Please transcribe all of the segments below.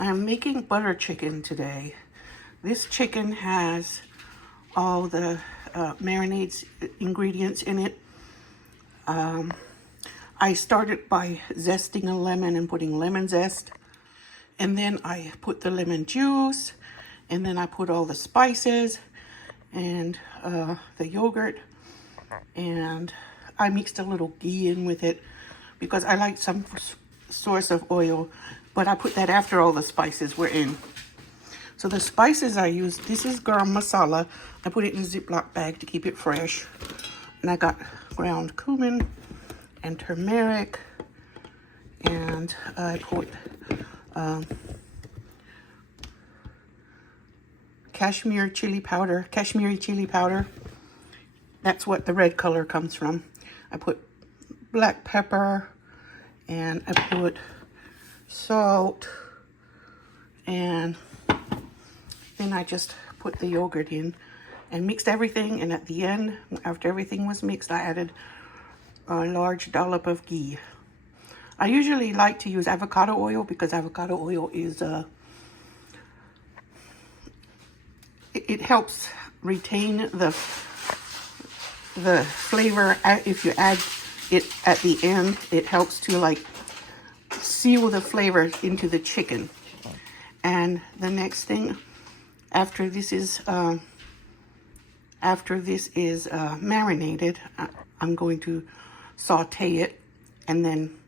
I'm making butter chicken today. This chicken has all the marinades ingredients in it. I started by zesting a lemon and putting lemon zest. And then I put the lemon juice. And then I put all the spices and the yogurt. And I mixed a little ghee in with it because I like some source of oil. But I put that after all the spices were in. So the spices I used, this is garam masala. I put it in a Ziploc bag to keep it fresh. And I got ground cumin and turmeric. And I put Kashmiri chili powder. That's what the red color comes from. I put black pepper and I put salt, and then I just put the yogurt in and mixed everything. And at the end, after everything was mixed, I added a large dollop of ghee. I usually like to use avocado oil because avocado oil is it helps retain the flavor. If you add it at the end, it helps to like seal the flavor into the chicken. And the next thing, after this is marinated, I'm going to saute it and then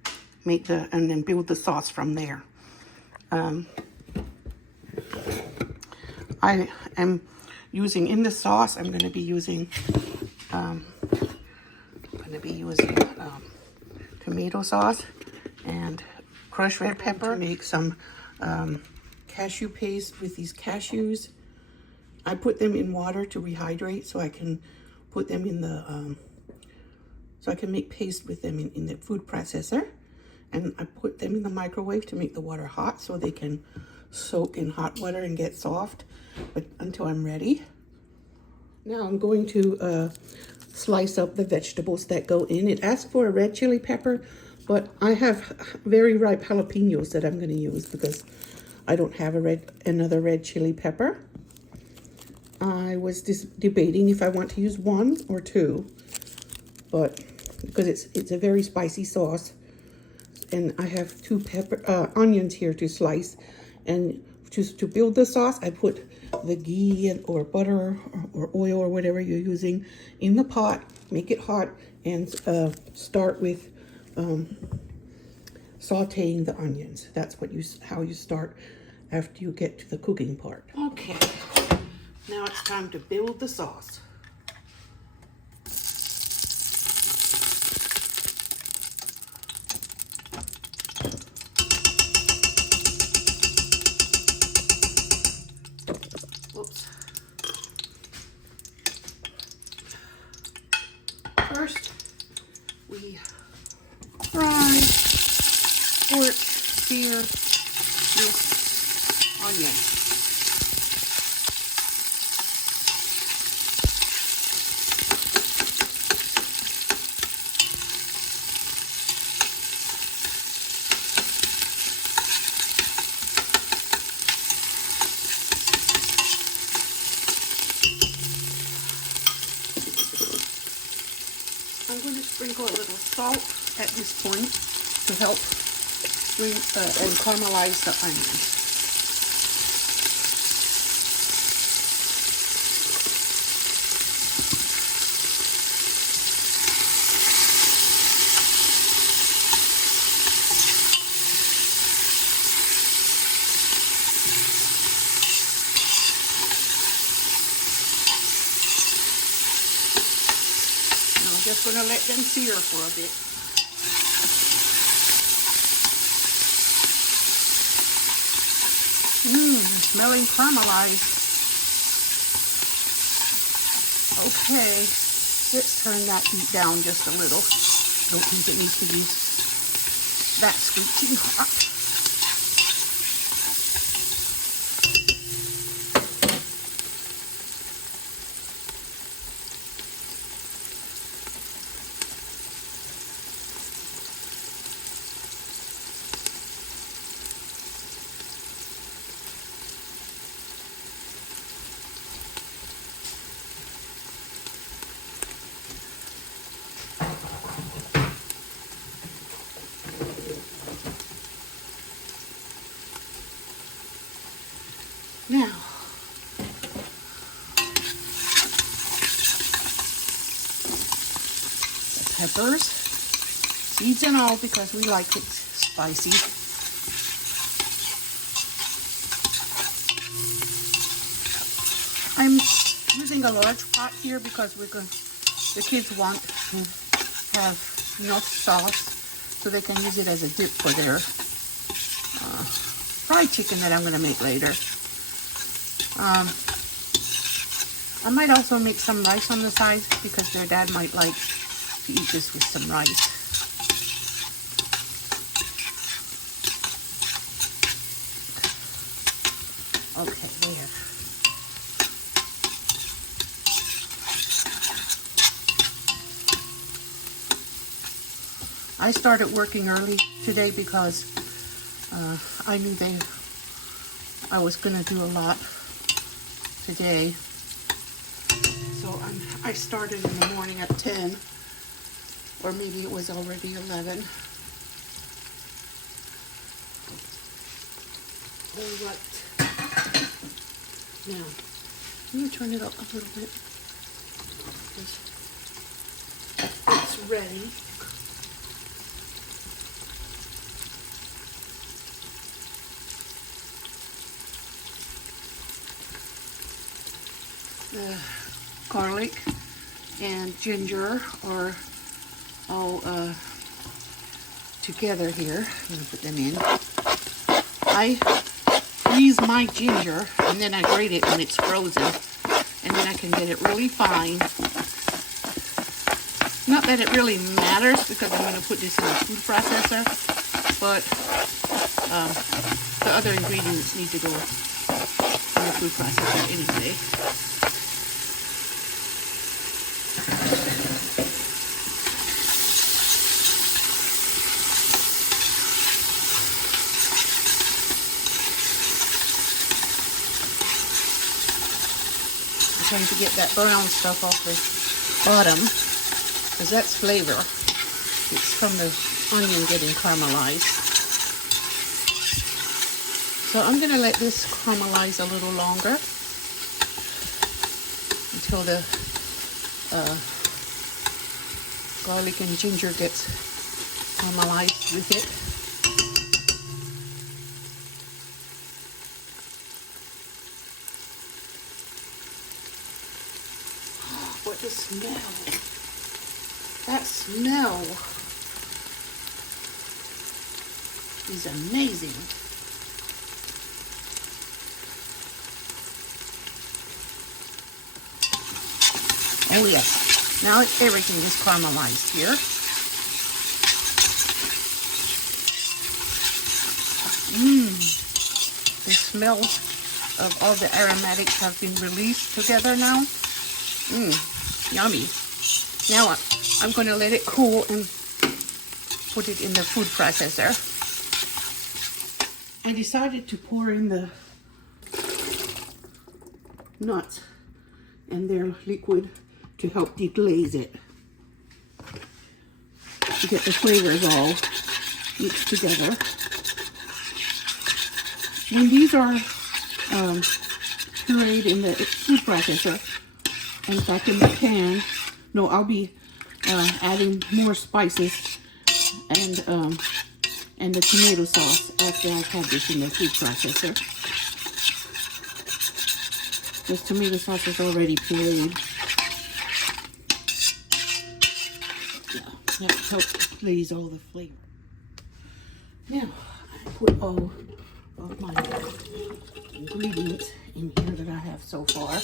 build the sauce from there. I am using in the sauce. I'm going to be using tomato sauce and crushed red pepper. Make some cashew paste with these cashews. I put them in water to rehydrate so I can put them in the so I can make paste with them in the food processor. And I put them in the microwave to make the water hot so they can soak in hot water and get soft, but until I'm ready. Now I'm going to slice up the vegetables that go in. It asks for a red chili pepper, but I have very ripe jalapenos that I'm going to use because I don't have another red chili pepper. I was debating if I want to use one or two, but because it's a very spicy sauce, and I have two onions here to slice. And to build the sauce, I put the ghee or butter or oil or whatever you're using in the pot, make it hot, and start with sauteing the onions. That's how you start after you get to the cooking part. Okay, now it's time to build the sauce. Whoops. First, we fry or sear this onion. I'm going to sprinkle a little salt at this point to help bring and caramelize the onions. Just going to let them sear for a bit. Smelling caramelized. Okay, let's turn that heat down just a little. Don't think it needs to be that screeching hot. Now, the peppers, seeds and all, because we like it spicy. I'm using a large pot here because the kids want to have enough sauce so they can use it as a dip for their fried chicken that I'm going to make later. I might also make some rice on the side because their dad might like to eat this with some rice. Okay, there. I started working early today because I knew I was going to do a lot today. So I started in the morning at 10, or maybe it was already 11. All right. Now, let me turn it up a little bit. It's ready. The garlic and ginger are all together here. I'm going to put them in. I freeze my ginger and then I grate it when it's frozen, and then I can get it really fine. Not that it really matters because I'm going to put this in the food processor, but the other ingredients need to go in the food processor anyway. Trying to get that brown stuff off the bottom because that's flavor. It's from the onion getting caramelized. So I'm going to let this caramelize a little longer until the garlic and ginger gets caramelized with it. What the smell? That smell is amazing. Oh yes, now everything is caramelized here. The smells of all the aromatics have been released together now. Yummy. Now I'm going to let it cool and put it in the food processor. I decided to pour in the nuts and their liquid to help deglaze it. To get the flavors all mixed together. When these are pureed in the food processor, in fact in the pan, no, I'll be adding more spices and the tomato sauce after I've had this in the food processor. This tomato sauce is already pureed. That helps glaze all the flavor. Now I put all of my ingredients in here that I have so far.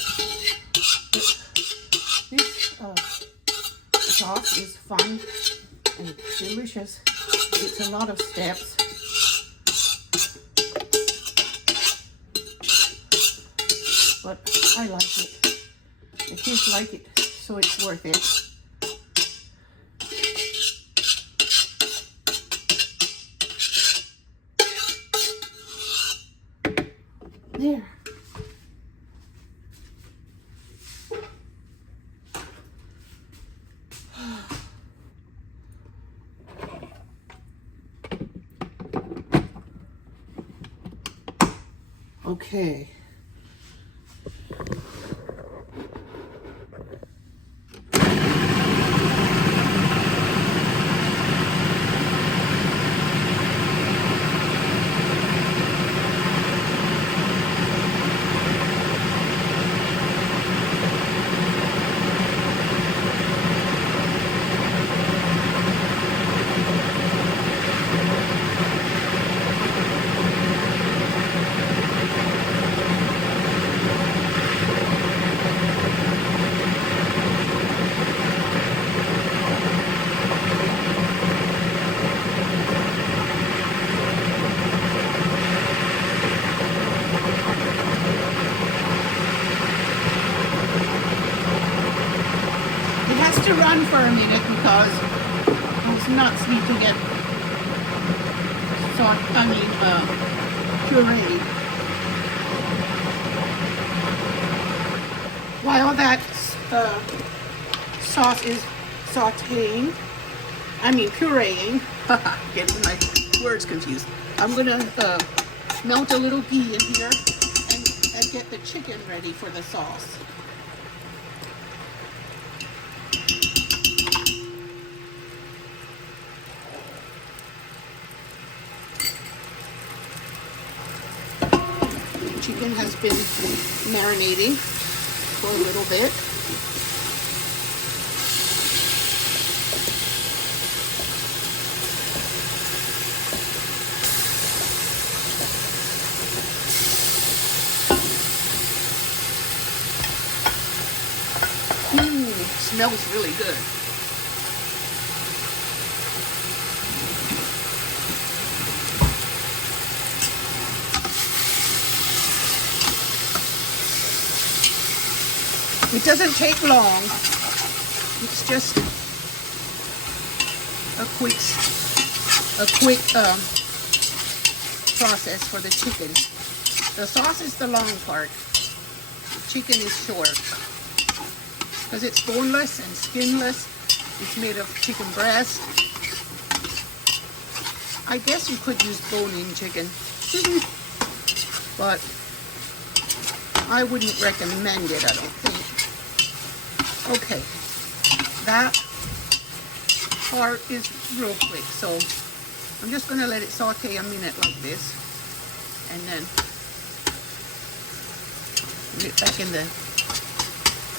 This sauce is fun and delicious. It's a lot of steps. But I like it. The kids like it, so it's worth it. There. Okay, on for a minute because those nuts need to get pureed. While that sauce is pureeing, getting my words confused. I'm gonna melt a little ghee in here and get the chicken ready for the sauce. Chicken has been marinating for a little bit. Smells really good. It doesn't take long. It's just a quick process for the chicken. The sauce is the long part. The chicken is short. Because it's boneless and skinless. It's made of chicken breast. I guess you could use bone-in chicken. But I wouldn't recommend it, I don't think. Okay, that part is real quick, so I'm just going to let it saute a minute like this, and then put it back in the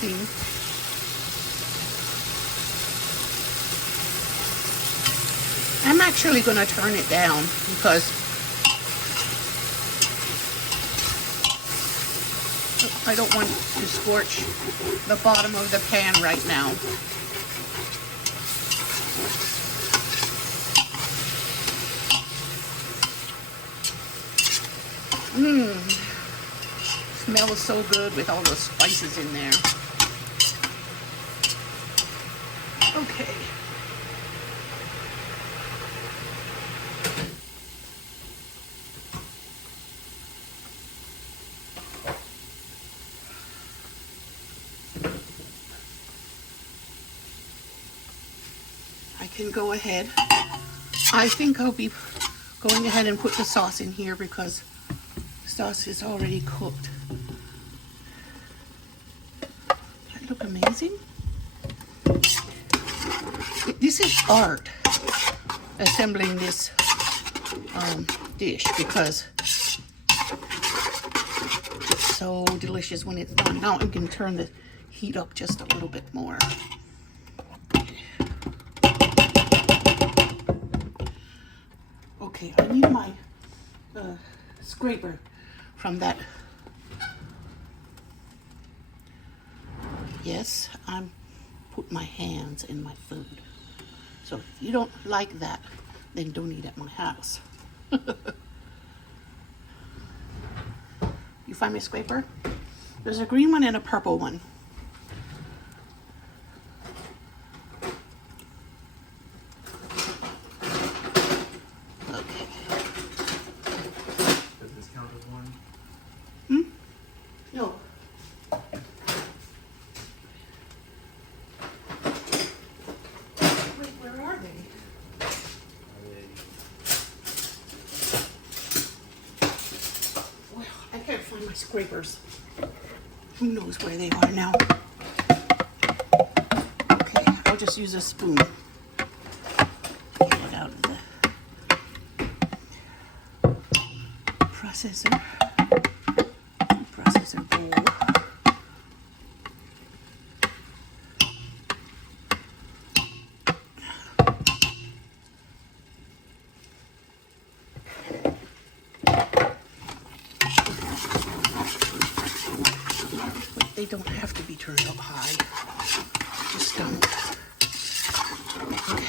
thing. I'm actually going to turn it down because I don't want to scorch the bottom of the pan right now. Smells so good with all those spices in there. Okay. Can go ahead. I think I'll be going ahead and put the sauce in here because the sauce is already cooked. That look amazing. This is art, assembling this dish, because it's so delicious when it's done. Now I can turn the heat up just a little bit more. Okay, I need my scraper from that. Yes, I'm put my hands in my food. So if you don't like that, then don't eat at my house. You find my scraper? There's a green one and a purple one. My scrapers. Who knows where they are now? Okay, I'll just use a spoon. Get it out of the processor bowl. They don't have to be turned up high. Just don't. Okay.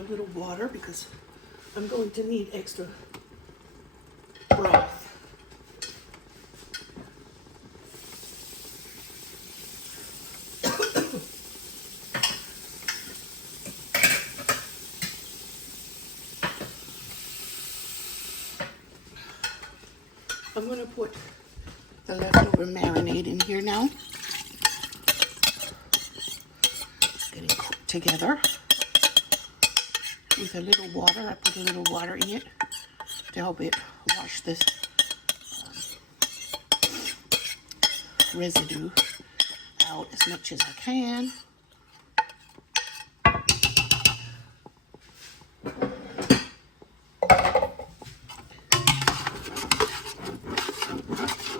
a little water because I'm going to need extra broth. I'm going to put the leftover marinade in here now. Getting cooked together with a little water. I put a little water in it to help it wash this residue out as much as I can.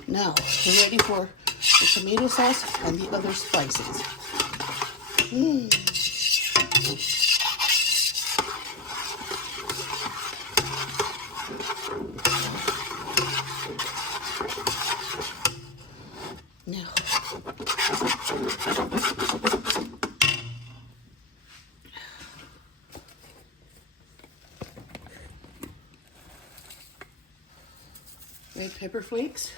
Now, we're ready for the tomato sauce and the other spices. Now, red pepper flakes.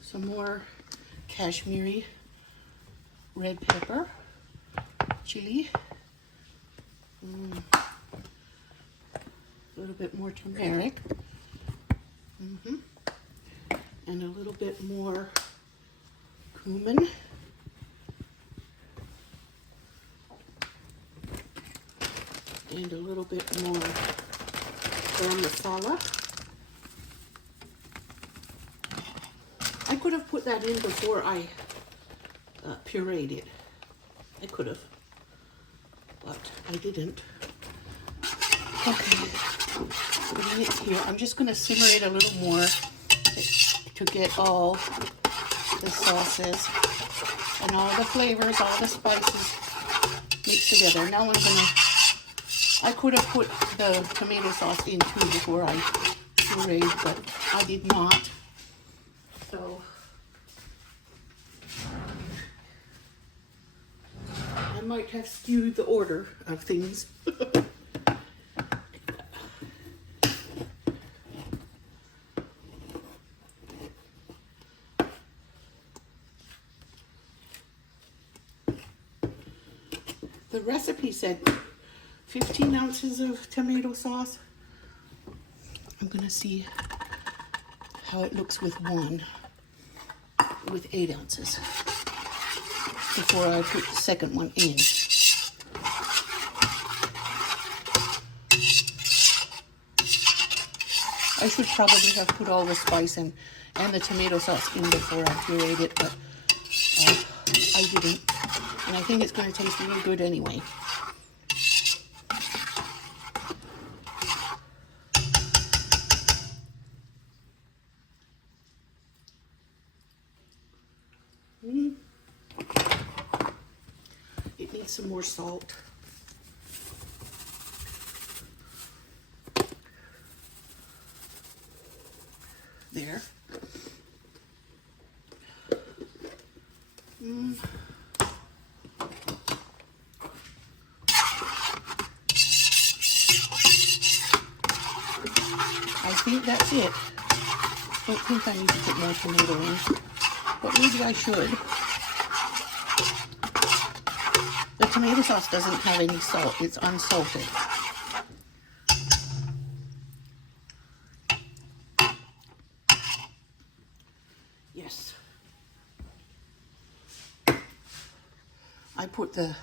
Some more Kashmiri red pepper, chili, a little bit more turmeric, and a little bit more cumin, and a little bit more garam masala. I could have put that in before I pureed it. I could have, but I didn't. Okay, putting it here. I'm just going to simmer it a little more to get all the sauces and all the flavors, all the spices mixed together. Now I could have put the tomato sauce in too before I pureed, but I did not. So I might have skewed the order of things. The recipe said 15 ounces of tomato sauce. I'm gonna see how it looks with 8 ounces before I put the second one in. I should probably have put all the spice and the tomato sauce in before I pureed it, but I didn't. And I think it's going to taste really good anyway. It needs some more salt. There. I think that's it. I don't think I need to put more tomato in, but maybe I should. The tomato sauce doesn't have any salt. It's unsalted. Yes. I put the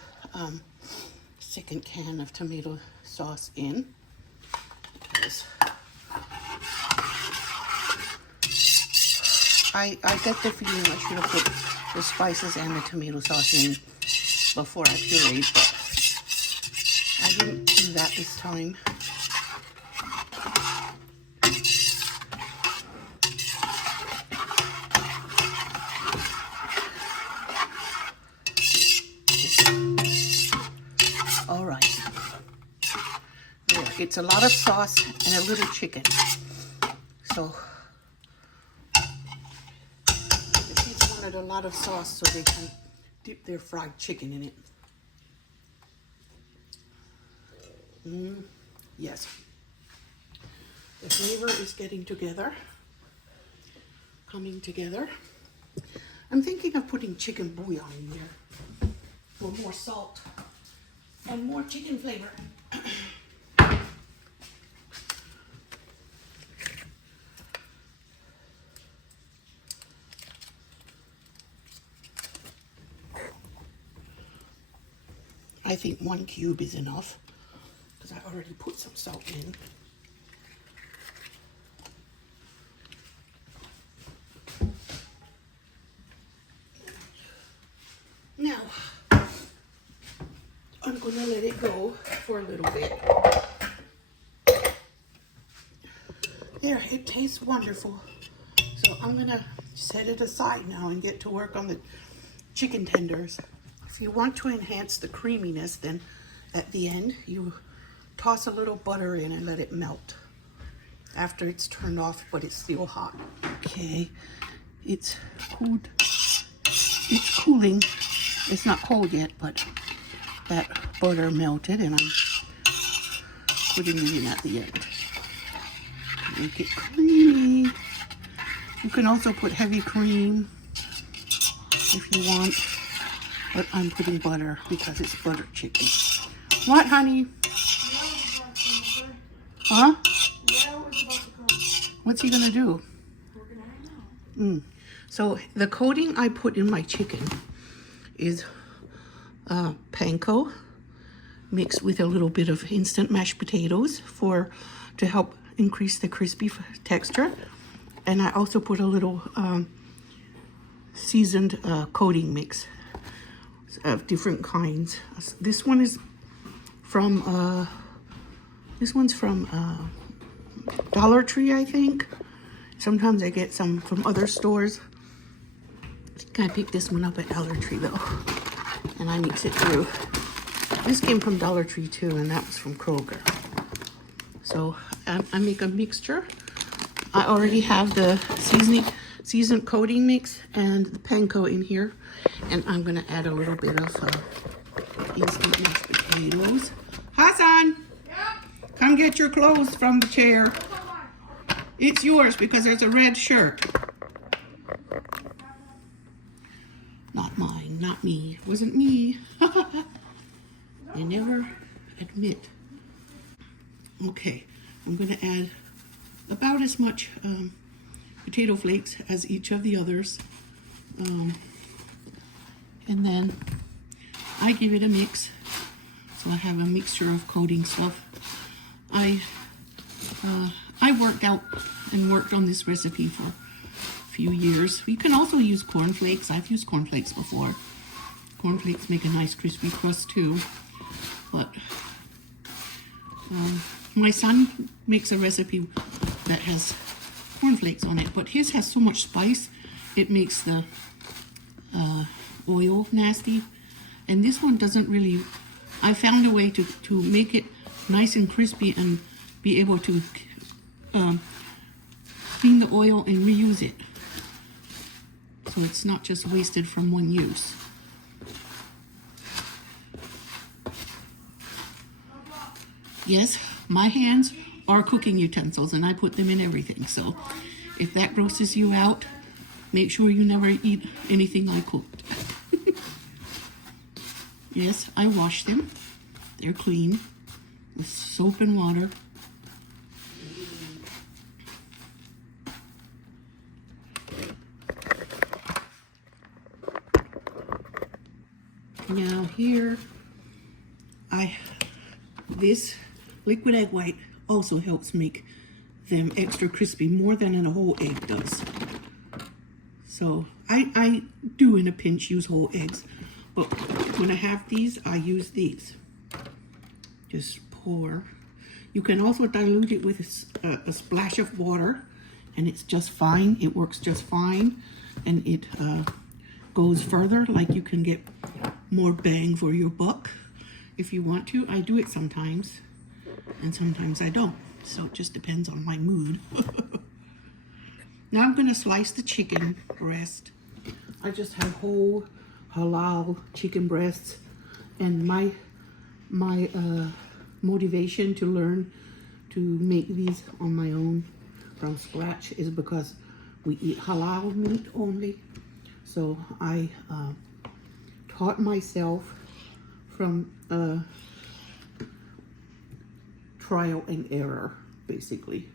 second can of tomato sauce in because I get the feeling I should have put the spices and the tomato sauce in before I pureed, but I didn't do that this time. All right. There, it's a lot of sauce and a little chicken. So, if it's one of add a lot of sauce so they can dip their fried chicken in it. Yes. The flavor is getting together, coming together. I'm thinking of putting chicken bouillon in here for more salt and more chicken flavor. I think 1 cube is enough because I already put some salt in. Now, I'm going to let it go for a little bit. There, it tastes wonderful. So I'm going to set it aside now and get to work on the chicken tenders. If you want to enhance the creaminess, then at the end, you toss a little butter in and let it melt after it's turned off, but it's still hot. Okay, it's cooled. It's cooling. It's not cold yet, but that butter melted, and I'm putting it in at the end. Make it creamy. You can also put heavy cream if you want, but I'm putting butter because it's butter chicken. What, honey? Huh? What's he gonna do? So the coating I put in my chicken is panko mixed with a little bit of instant mashed potatoes to help increase the crispy texture. And I also put a little seasoned coating mix of different kinds. This one is from Dollar Tree, I think. Sometimes I get some from other stores. I picked this one up at Dollar Tree though, and I mix it through. This came from Dollar Tree too, and that was from Kroger. So I make a mixture. I already have the seasoned coating mix and the panko in here, and I'm gonna add a little bit of instant mashed potatoes. Hassan, yeah? Come get your clothes from the chair. It's yours because there's a red shirt. Not mine, not me. It wasn't me. I never admit. Okay, I'm gonna add about as much potato flakes as each of the others. And then I give it a mix. So I have a mixture of coating stuff. I worked out and worked on this recipe for a few years. You can also use cornflakes. I've used cornflakes before. Cornflakes make a nice crispy crust too. But my son makes a recipe that has cornflakes on it, but his has so much spice, it makes the oil nasty. And this one doesn't really, I found a way to make it nice and crispy and be able to clean the oil and reuse it. So it's not just wasted from one use. Yes, my hands are cooking utensils and I put them in everything. So if that grosses you out, make sure you never eat anything I cooked. Yes, I wash them. They're clean with soap and water. Now here, this liquid egg white also helps make them extra crispy, more than a whole egg does. So I do in a pinch use whole eggs, but when I have these, I use these. Just pour. You can also dilute it with a splash of water, and it's just fine. It works just fine, and it goes further. Like you can get more bang for your buck if you want to. I do it sometimes, and sometimes I don't. So it just depends on my mood. Now I'm going to slice the chicken breast. I just have whole halal chicken breasts, and my motivation to learn to make these on my own from scratch is because we eat halal meat only. So I taught myself from trial and error, basically.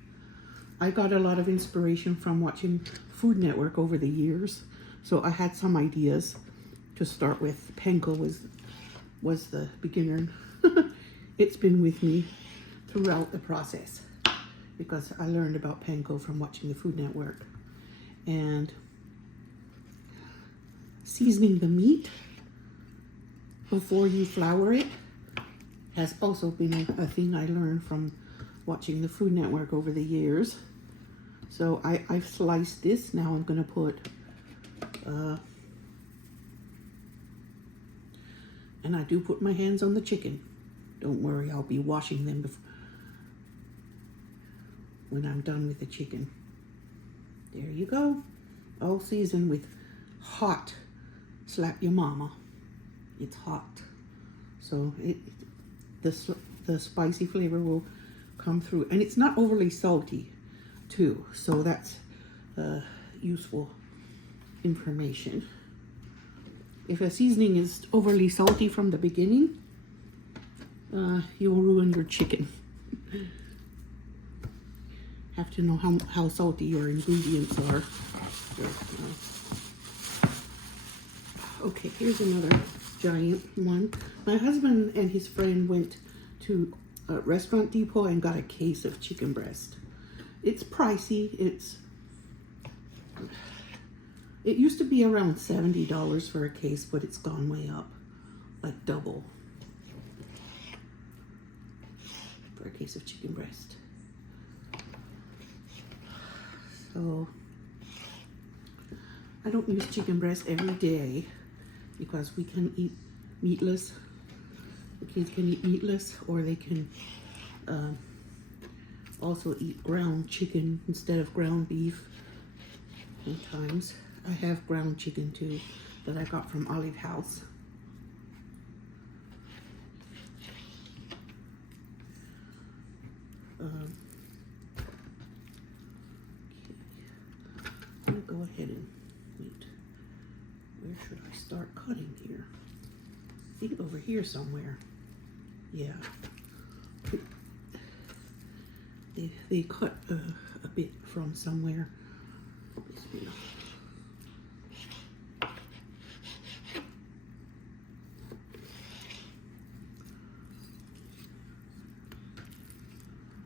I got a lot of inspiration from watching Food Network over the years, so I had some ideas to start with. Panko was the beginner. It's been with me throughout the process because I learned about panko from watching the Food Network. And seasoning the meat before you flour it has also been a thing I learned from watching the Food Network over the years. So I've sliced this. Now I'm going to put and I do put my hands on the chicken. Don't worry, I'll be washing them when I'm done with the chicken. There you go. All seasoned with hot slap your mama. It's hot. So the spicy flavor will come through. And it's not overly salty too. So that's useful information. If a seasoning is overly salty from the beginning, you'll ruin your chicken. Have to know how salty your ingredients are. Okay, here's another giant one. My husband and his friend went to a Restaurant Depot and got a case of chicken breast. It's pricey. It used to be around $70 for a case, but it's gone way up, like double for a case of chicken breast. So I don't use chicken breast every day because we can eat meatless. The kids can eat meatless, or they can also eat ground chicken instead of ground beef sometimes. I have ground chicken too that I got from Olive House. I'm gonna go ahead and wait. Where should I start cutting here? I think over here somewhere. Yeah. They cut a bit from somewhere.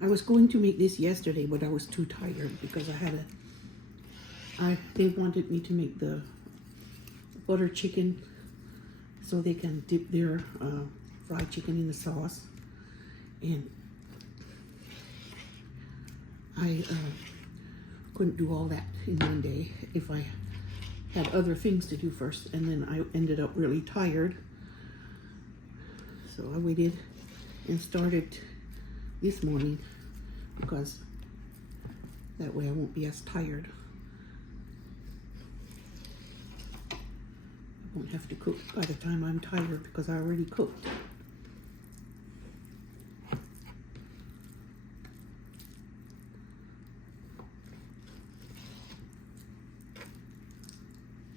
I was going to make this yesterday, but I was too tired because they wanted me to make the butter chicken so they can dip their fried chicken in the sauce. And I couldn't do all that in one day if I had other things to do first, and then I ended up really tired. So I waited and started this morning because that way I won't be as tired. I won't have to cook by the time I'm tired because I already cooked.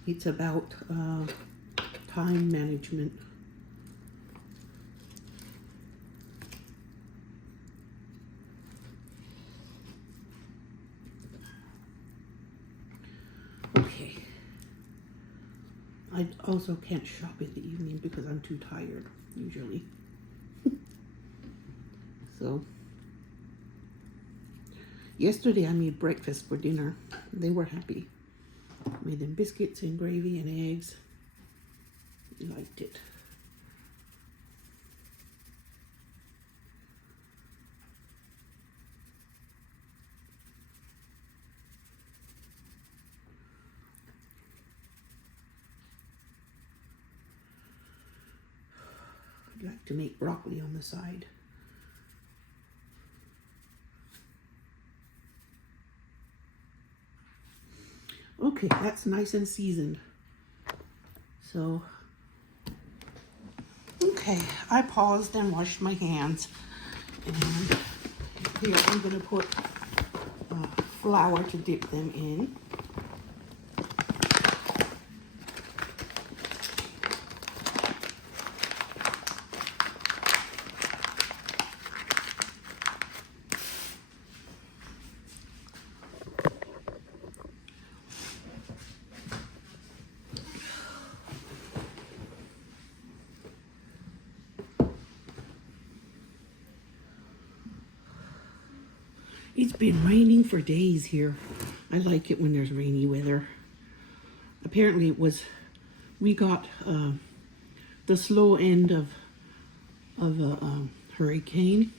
It's about time management. Okay. I also can't shop in the evening because I'm too tired, usually. So, yesterday I made breakfast for dinner. They were happy. Made them biscuits and gravy and eggs. They liked it. I'd like to make broccoli on the side. Okay, that's nice and seasoned. So, okay, I paused and washed my hands. And here I'm going to put flour to dip them in. It's been raining for days here. I like it when there's rainy weather. Apparently we got the slow end of a hurricane,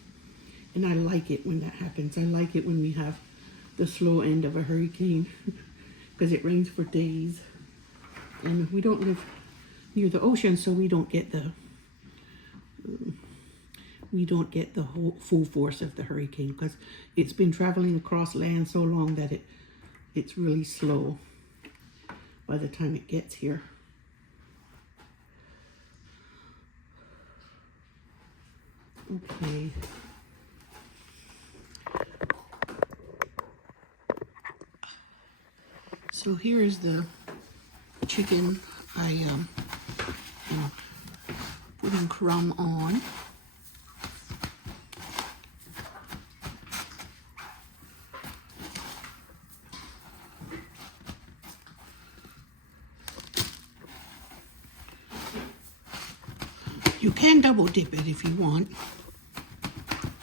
and I like it when that happens. I like it when we have the slow end of a hurricane because it rains for days. And we don't live near the ocean, so we don't get the whole full force of the hurricane because it's been traveling across land so long that it's really slow by the time it gets here. Okay. So here is the chicken I putting crumb on. You can double dip it if you want.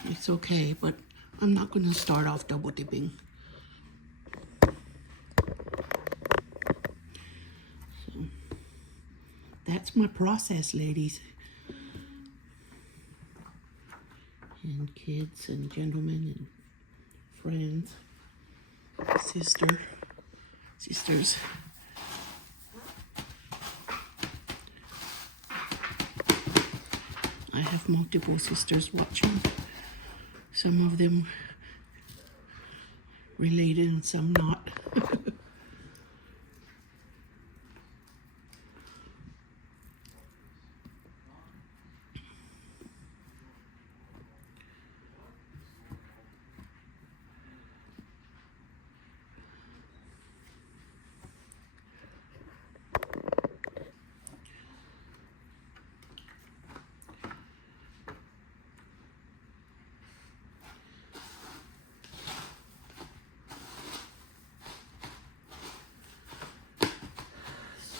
It's okay, but I'm not going to start off double dipping. So that's my process, ladies. And kids and gentlemen and friends, sisters. I have multiple sisters watching. Some of them related and some not.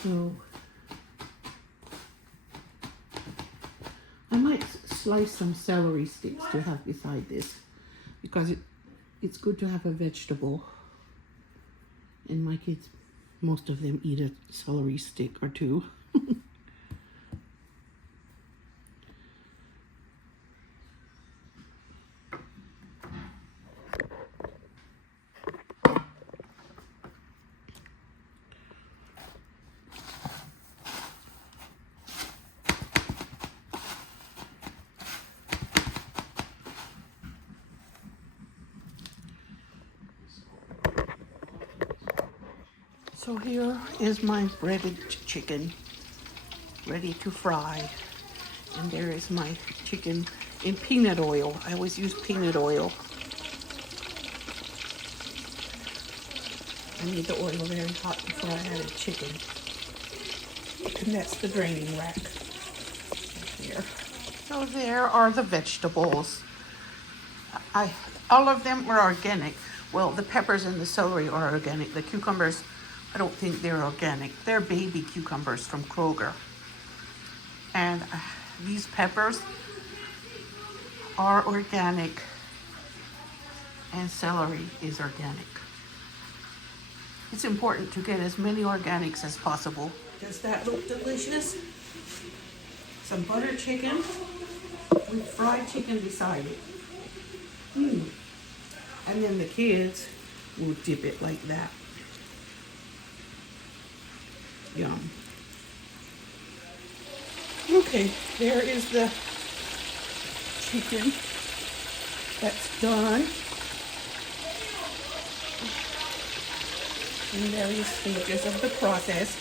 So I might slice some celery sticks to have beside this because it's good to have a vegetable. And my kids, most of them eat a celery stick or two. So here is my breaded chicken, ready to fry. And there is my chicken in peanut oil. I always use peanut oil. I need the oil very hot before I add the chicken. And that's the draining rack here. So there are the vegetables. All of them were organic. Well, the peppers and the celery are organic. The cucumbers, I don't think they're organic. They're baby cucumbers from Kroger. And these peppers are organic, and celery is organic. It's important to get as many organics as possible. Does that look delicious? Some butter chicken with fried chicken beside it. And then the kids will dip it like that. Yum. Okay, there is the chicken that's done. In various stages of the process.